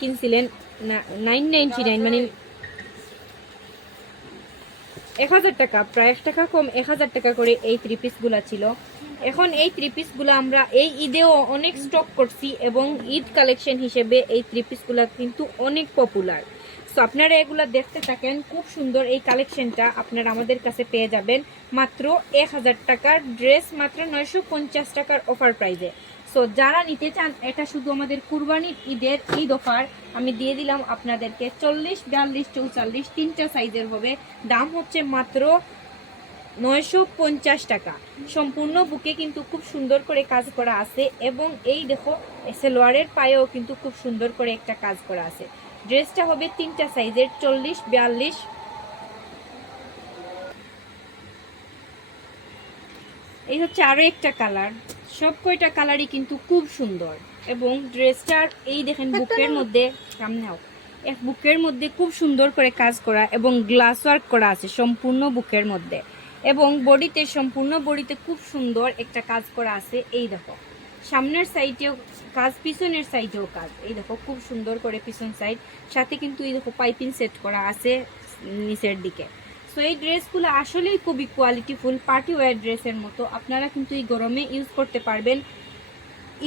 কিনছিলেন 999 মানে 1000 টাকা, প্রায় 1 টাকা কম 1000 টাকা করে এই 3 পিসগুলা ছিল। এখন এই 3 পিসগুলো আমরা এই ঈদেও অনেক স্টক করছি এবং ঈদ কালেকশন হিসেবে এই 3 পিসগুলা কিন্তু অনেক পপুলার। সো আপনারা এগুলা দেখতে থাকেন, খুব সুন্দর এই কালেকশনটা আপনারা আমাদের কাছে পেয়ে যাবেন মাত্র 1000 টাকার ড্রেস, মাত্র 950 টাকার অফার প্রাইজে। সো যারা নিতে চান, এটা শুধু আমাদের কুরবানির ঈদের ঈদ অফার আমি দিয়ে দিলাম আপনাদেরকে। 40, 42, 44 তিনটা সাইজের হবে, দাম হচ্ছে মাত্র 950 টাকা। সম্পূর্ণ বুকে কিন্তু খুব সুন্দর করে কাজ করা আছে এবং এই দেখো সেলোয়ারের পায়েও কিন্তু খুব সুন্দর করে একটা কাজ করা আছে। ড্রেসটা হবে তিনটা সাইজের, 40, 42। এই হচ্ছে আরো একটা কালার। সব কয়টা কালারই কিন্তু খুব সুন্দর এবং ড্রেসটার এই দেখেন বুকের মধ্যে সামনে বুকের মধ্যে খুব সুন্দর করে কাজ করা এবং গ্লাস ওয়ার্ক করা আছে সম্পূর্ণ বুকের মধ্যে, এবং বডিতে সম্পূর্ণ বডিতে খুব সুন্দর একটা কাজ করা আছে। এই দেখো সামনের সাইডেও কাজ, পিছনের সাইডেও কাজ। এই দেখো খুব সুন্দর করে পিছন সাইড, সাথে কিন্তু এই দেখো পাইপিং সেট করা আছে নিচের দিকে। সো এই ড্রেসগুলো আসলেই খুবই কোয়ালিটিফুল, পার্টি ওয়্যার ড্রেসের মতো। আপনারা কিন্তু এই গরমে ইউজ করতে পারবেন,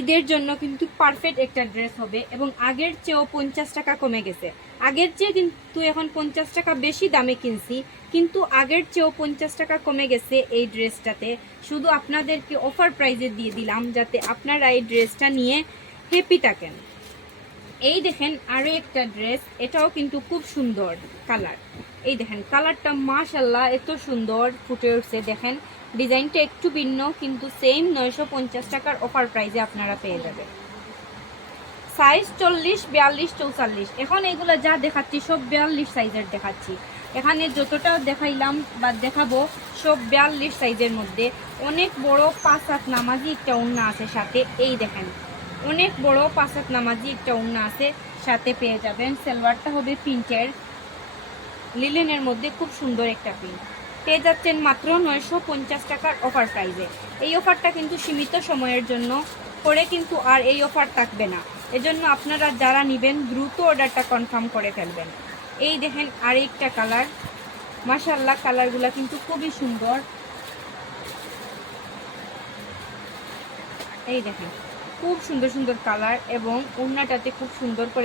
ঈদের জন্য কিন্তু পারফেক্ট একটা ড্রেস হবে। এবং আগের চেয়েও 50 টাকা কমে গেছে, আগের চেয়ে কিন্তু এখন 50 টাকা বেশি দামে কিনছি, কিন্তু আগের চেয়েও 50 টাকা কমে গেছে এই ড্রেসটাতে। শুধু আপনাদেরকে অফার প্রাইজে দিয়ে দিলাম যাতে আপনারা এই ড্রেসটা নিয়ে হ্যাপি থাকেন। এই দেখেন আরো একটা ড্রেস, এটাও কিন্তু খুব সুন্দর কালার। এই দেখেন কালারটা মাশাআল্লাহ এত সুন্দর ফুটে উঠছে। দেখেন ডিজাইনটা একটু ভিন্ন, কিন্তু সেম 950 টাকার অফার প্রাইজে আপনারা পেয়ে যাবেন। সাইজ 40, 42, 44। এখন এগুলো যা দেখাচ্ছি সব 42 সাইজের দেখাচ্ছি। এখানে যতটা দেখাইলাম বা দেখাবো সব 42 সাইজের মধ্যে। অনেক বড় 5 হাত নামাজি একটা ওড়না আছে সাথে। এই দেখেন অনেক বড় 5 হাত নামাজি একটা ওড়না আছে সাথে পেয়ে যাবেন। সালোয়ারটা হবে প্রিন্টের, লিলেনের মধ্যে খুব সুন্দর একটা প্রিন্ট। পেয়ে যাচ্ছেন মাত্র 950 টাকার অফার প্রাইজে। এই অফারটা কিন্তু সীমিত সময়ের জন্য, পরে কিন্তু আর এই অফার থাকবে না। এজন্য আপনারা যারা নেবেন দ্রুত অর্ডারটা কনফার্ম করে ফেলবেন। এই দেখেন আরেকটা কালার, মাশাআল্লাহ কালারগুলো কিন্তু খুবই সুন্দর। এই দেখেন খুব সুন্দর সুন্দর কালার এবং ওড়নাটাতে খুব সুন্দর করে